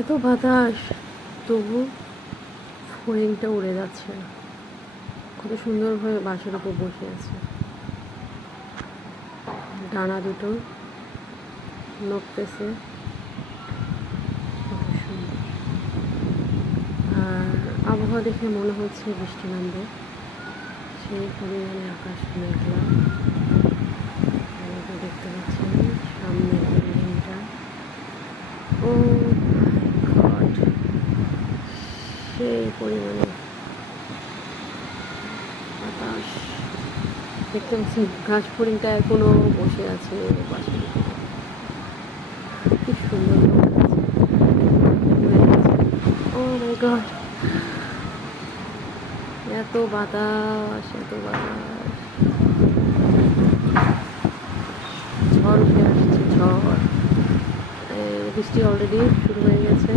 এত বাতাস, তবু ফড়িংটা উড়ে যাচ্ছে। কত সুন্দরভাবে বাঁশের উপর বসে আছে, ডানা দুটো নড়তেছে, কত সুন্দর। আর আবহাওয়া দেখে মনে হচ্ছে বৃষ্টি নামবে, সেই পরিমাণে আকাশ মেঘলা। দেখতে পাচ্ছেন সামনে বিল্ডিংটা, ও মাই গড, সেই পরিমাণে বাতাস। দেখতে পাচ্ছেন ঘাস ফড়িংটা এখনো বসে আছে পাশে, কি সুন্দর ও মাই গড, এত বাতাস, এত বাতাস, ঝড় উঠে আসছে, ঝড়। বৃষ্টি অলরেডি শুরু হয়ে গেছে।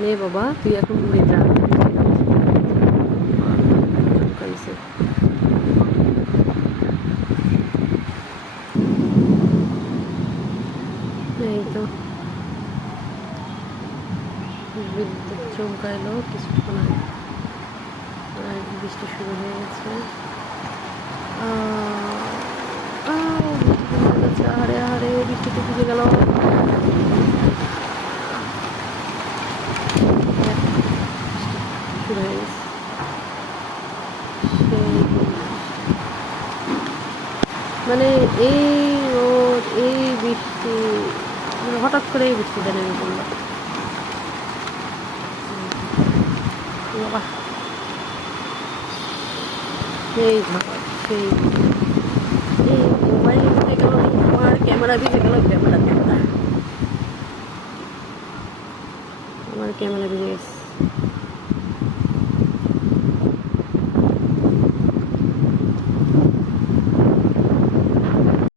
নে বাবা, তুই এখন উড়ে যা। এই তো বিদ্যুৎ চমকাইলো কিছুক্ষণ আগে, বৃষ্টি শুরু হয়ে গেছে। আরে আরে, বৃষ্টিতে ভিজে গেল। শুরু হয়ে গেছে সেই, মানে এই রোদ, এই বৃষ্টি, মানে হঠাৎ করে এই বৃষ্টিটা নেমে পড়লো। বাবা, সেই ঝড়, সেই এই মোবাইল ভিজে গেল, আমার ক্যামেরা ভিজে গেল, ক্যামেরা আমার ক্যামেরা ভিজে গেছে।